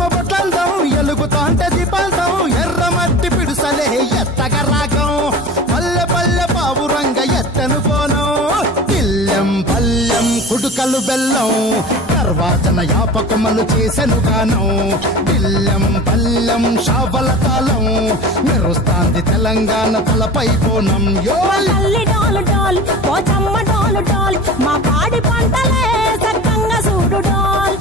కుంకుమ బొట్లందం ఎలుగుతాంటే దీపాంతం ఎర్ర మట్టి పిడుసలే ఎత్తగా రాగం పల్లె పల్లె పావురంగ ఎత్తను పోనం తిల్లెం పల్లెం కుడుకలు బెల్లం తర్వాతన యాపకమలు చేసెను గానం తిల్లెం పల్లెం షావల తాళం మెరుస్తాంది తెలంగాణ తలపై పోనం తల్లి డాలు డాల్ పోచమ్మ డాలు డాల్ మా పాడి పంటలే సక్కంగా చూడు డాల్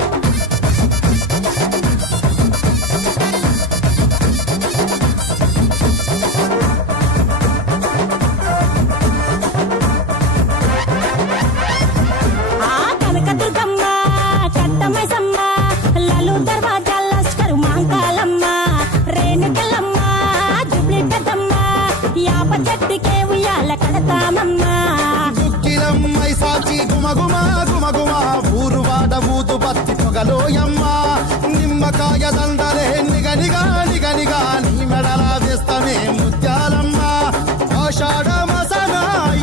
కనకదుర్గమ్మ కట్టమైసమ్మ లలు దర్వాజా లస్కరు మాంకాలమ్మ రేణుకెళ్ళమ్మ జుబ్లి పెద్దమ్మ యాప చెట్టుకే ఉయ్యాల కడతామమ్మ దుక్కిలమ్మై సాచి గుమగుమ గుమగుమ ఊరువాడ ఊదు బత్తి పొగలోయమ్మ నిమ్మకాయ దండలే నిగనిగా నిగనిగా నీ మెడలా వేస్తమే ముత్యాలమ్మ ఆషాఢ మాసన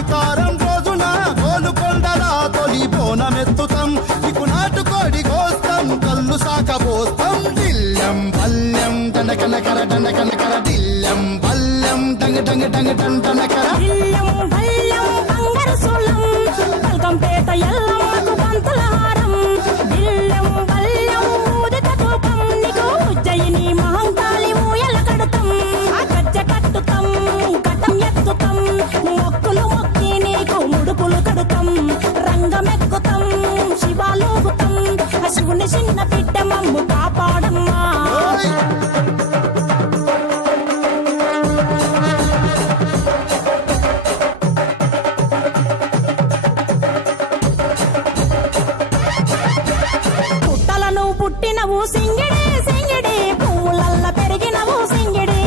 ఇతారం రోజున గోలుకొండల తొలి బోనమెత్తుతాం ఇకు నాటుకోడి కోస్తాం కళ్ళు సాకబోస్తాం దిల్లెం పల్లెం దండకనకర దండకనకర దిల్లెం పల్లెం డంగ డంగ డంగ డండనకర దిల్లెం పల్లెం బంగారు సోళం పల్కంపేట ఎల్లమ్మకు పంతుల హారం దిల్లెం పల్లెం ఊదిత తూపం నీకు ఉజ్జయిని మహంకాళి ఊయల కడతాం ఆ గజ్జ కట్టుతాం కటం ఎత్తుతాం మొక్కులు మొక్కి నీకు ముడుపులు కడుతాం రంగమెక్కుతాం శివాలోగుతాం ఆ శివుని చిన్న బిడ్డ మమ్ము కాపాడమ్మా పుట్టలను పుట్టినవు సింగిడి సింగిడి పువ్వులల్ల పెరిగినవు సింగిడి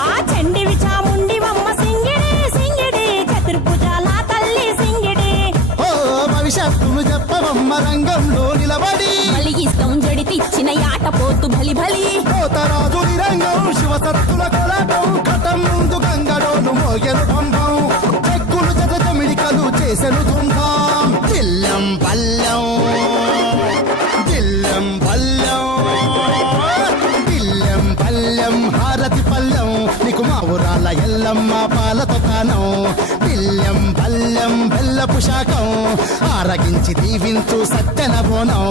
ఆ చండివి చాముండివమ్మ సింగిడి సింగిడి చతుర్భుజాల తల్లి సింగిడి ఓ భవిష్యత్తును చెప్పవమ్మ రంగంలో నిలబడి బలిగిస్తాం జడితిచ్చిన యాట పోతు బలి బలి కోతరాజు నిరంగం శివసత్తుల కొలాటం కథం ముందు గంగడోను మోగెను పంపం చెక్కులు జత జమిడికలు చేసెను తుంభం దిల్లెం పల్లెం దిల్లెం పల్లెం దిల్లెం పల్లెం హారతి పల్లెం నీకు మా ఊరాల ఎల్లమ్మ పాలతో కానం దిల్లెం పల్లెం బెల్లపు శాఖం ఆరగించి దీవించు సత్యన బోనం